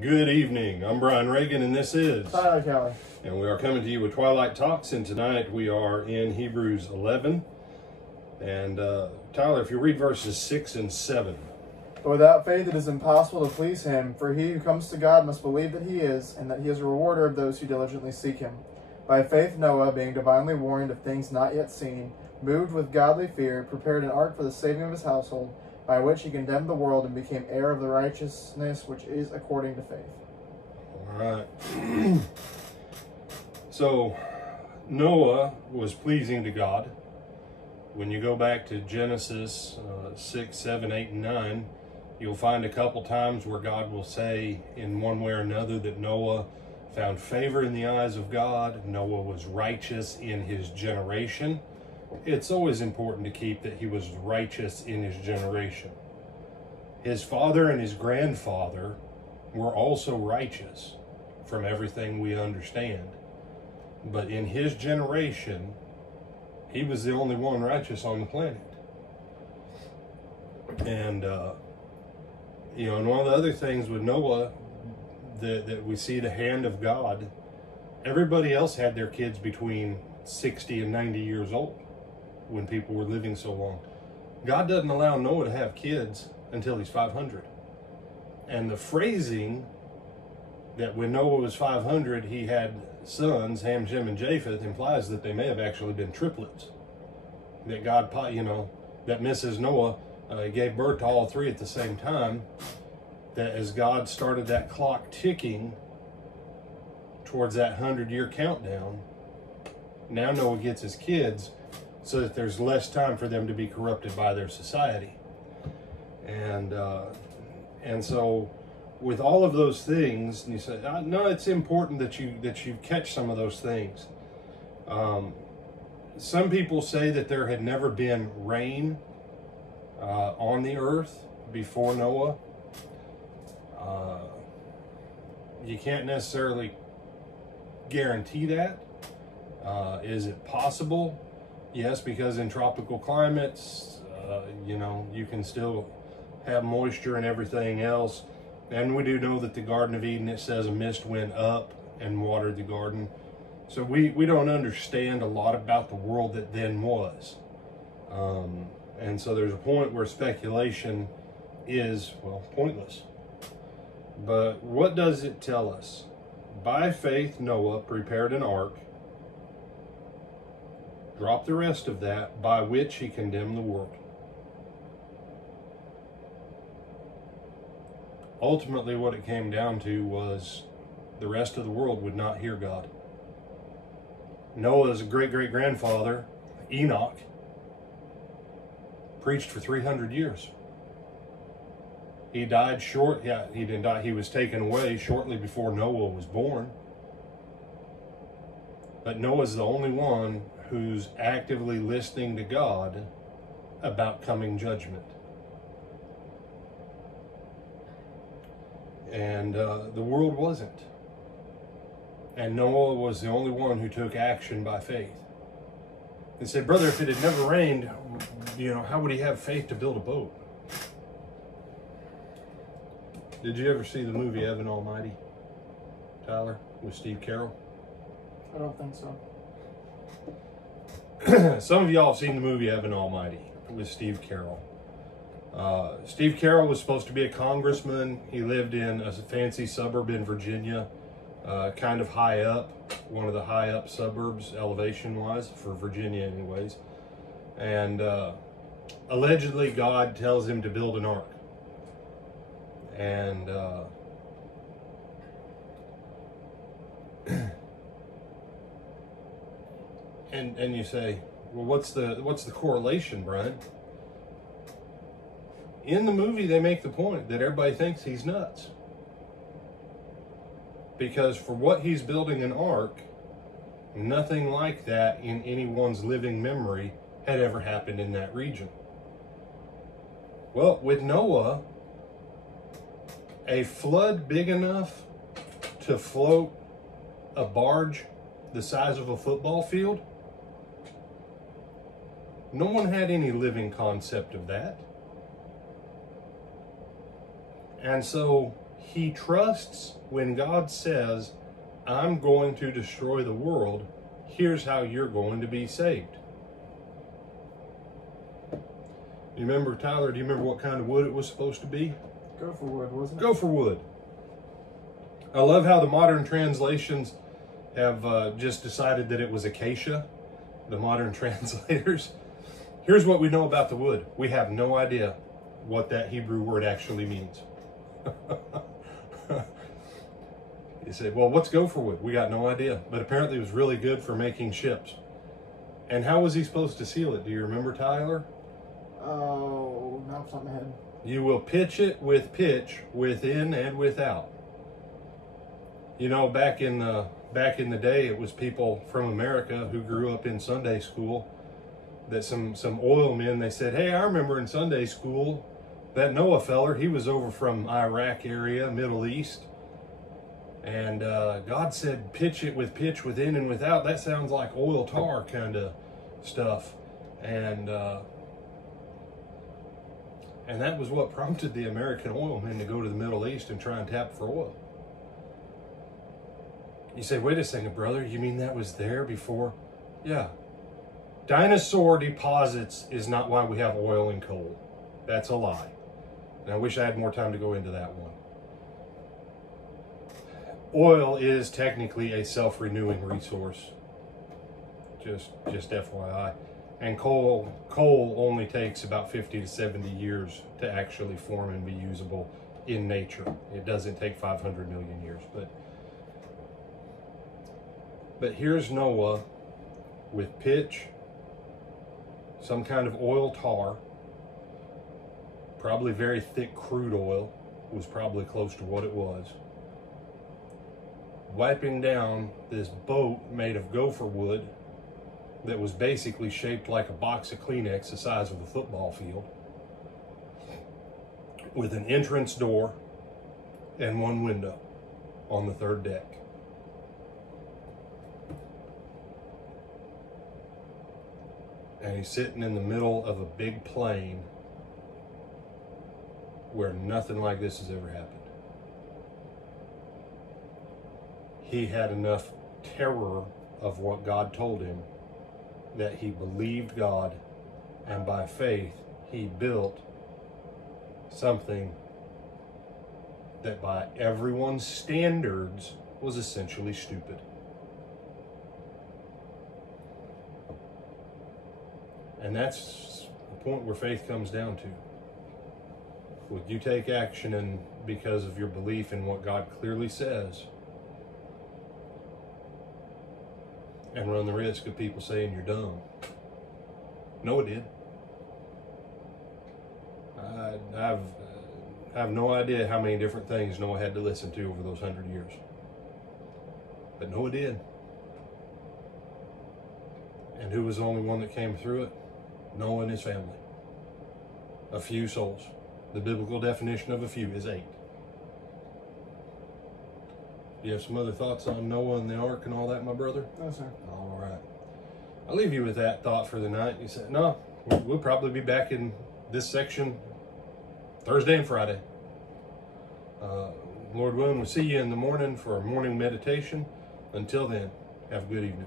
Good evening. I'm Brian Reagan, and this is Hi, Kelly. And we are coming to you with Twilight Talks, and tonight we are in Hebrews 11. And Tyler, if you read verses 6 and 7. But without faith it is impossible to please him, for he who comes to God must believe that he is, and that he is a rewarder of those who diligently seek him. By faith Noah, being divinely warned of things not yet seen, moved with godly fear, prepared an ark for the saving of his household, by which he condemned the world and became heir of the righteousness which is according to faith. All right. So, Noah was pleasing to God. When you go back to Genesis 6, 7, 8, and 9, you'll find a couple times where God will say in one way or another that Noah found favor in the eyes of God. Noah was righteous in his generation. It's always important to keep that he was righteous in his generation. His father and his grandfather were also righteous from everything we understand. But in his generation, he was the only one righteous on the planet. And, and one of the other things with Noah that we see the hand of God, everybody else had their kids between 60 and 90 years old when people were living so long. God doesn't allow Noah to have kids until he's 500. And the phrasing that when Noah was 500, he had sons, Ham, Shem, and Japheth, implies that they may have actually been triplets. That God, that Mrs. Noah gave birth to all three at the same time. That as God started that clock ticking towards that 100-year countdown, now Noah gets his kids so that there's less time for them to be corrupted by their society. And so with all of those things, and you say, no, it's important that you catch some of those things. Some people say that there had never been rain on the earth before Noah. You can't necessarily guarantee that. Is it possible? Yes, because in tropical climates, you can still have moisture and everything else. And we do know that the Garden of Eden, it says a mist went up and watered the garden. So we don't understand a lot about the world that then was. And so there's a point where speculation is, pointless. But what does it tell us? By faith, Noah prepared an ark. Drop the rest of that, by which he condemned the world. Ultimately, what it came down to was the rest of the world would not hear God. Noah's great-great-grandfather, Enoch, preached for 300 years. He died he didn't die. He was taken away shortly before Noah was born. But Noah's the only one who's actively listening to God about coming judgment. And the world wasn't. And Noah was the only one who took action by faith. They said, brother, if it had never rained, how would he have faith to build a boat? Did you ever see the movie Evan Almighty, Tyler, with Steve Carell? I don't think so. Some of y'all have seen the movie Evan Almighty with Steve Carell. Steve Carell was supposed to be a congressman. He lived in a fancy suburb in Virginia, kind of high up, one of the high up suburbs elevation-wise for Virginia anyways. And allegedly God tells him to build an ark. And and you say, well, what's the correlation, Brian? In the movie, they make the point that everybody thinks he's nuts. Because for what he's building an ark, nothing like that in anyone's living memory had ever happened in that region. Well, with Noah, a flood big enough to float a barge the size of a football field, no one had any living concept of that. And so he trusts when God says, I'm going to destroy the world. Here's how you're going to be saved. You remember, Tyler, do you remember what kind of wood it was supposed to be? Gopher wood, wasn't it? Gopher wood. I love how the modern translations have just decided that it was acacia, the modern translators. Here's what we know about the wood. We have no idea what that Hebrew word actually means. You say, well, what's gopher wood? We got no idea. But apparently it was really good for making ships. And how was he supposed to seal it? Do you remember, Tyler? Oh, not off the top of my head. You will pitch it with pitch within and without. You know, back in the day, it was people from America who grew up in Sunday school that some oil men, they said, hey, I remember in Sunday school that Noah feller, he was over from Iraq area, Middle East. And God said, pitch it with pitch within and without. That sounds like oil tar kind of stuff. And that was what prompted the American oil men to go to the Middle East and try and tap for oil. You say, wait a second, brother, you mean that was there before? Yeah. Dinosaur deposits is not why we have oil and coal. That's a lie. And I wish I had more time to go into that one. Oil is technically a self-renewing resource. Just FYI. And coal only takes about 50 to 70 years to actually form and be usable in nature. It doesn't take 500 million years. But here's Noah with pitch, some kind of oil tar, probably very thick crude oil, was probably close to what it was, wiping down this boat made of gopher wood that was basically shaped like a box of Kleenex the size of a football field, with an entrance door and one window on the third deck. And he's sitting in the middle of a big plain where nothing like this has ever happened. He had enough terror of what God told him that he believed God, and by faith he built something that by everyone's standards was essentially stupid. And that's the point where faith comes down to. Would you take action and because of your belief in what God clearly says, and run the risk of people saying you're dumb? Noah did. I have no idea how many different things Noah had to listen to over those 100 years. But Noah did. And who was the only one that came through it? Noah and his family. A few souls. The biblical definition of a few is 8. You have some other thoughts on Noah and the ark and all that, my brother? No, sir. All right. I'll leave you with that thought for the night. You said, no, we'll probably be back in this section Thursday and Friday. Lord willing, we'll see you in the morning for a morning meditation. Until then, have a good evening.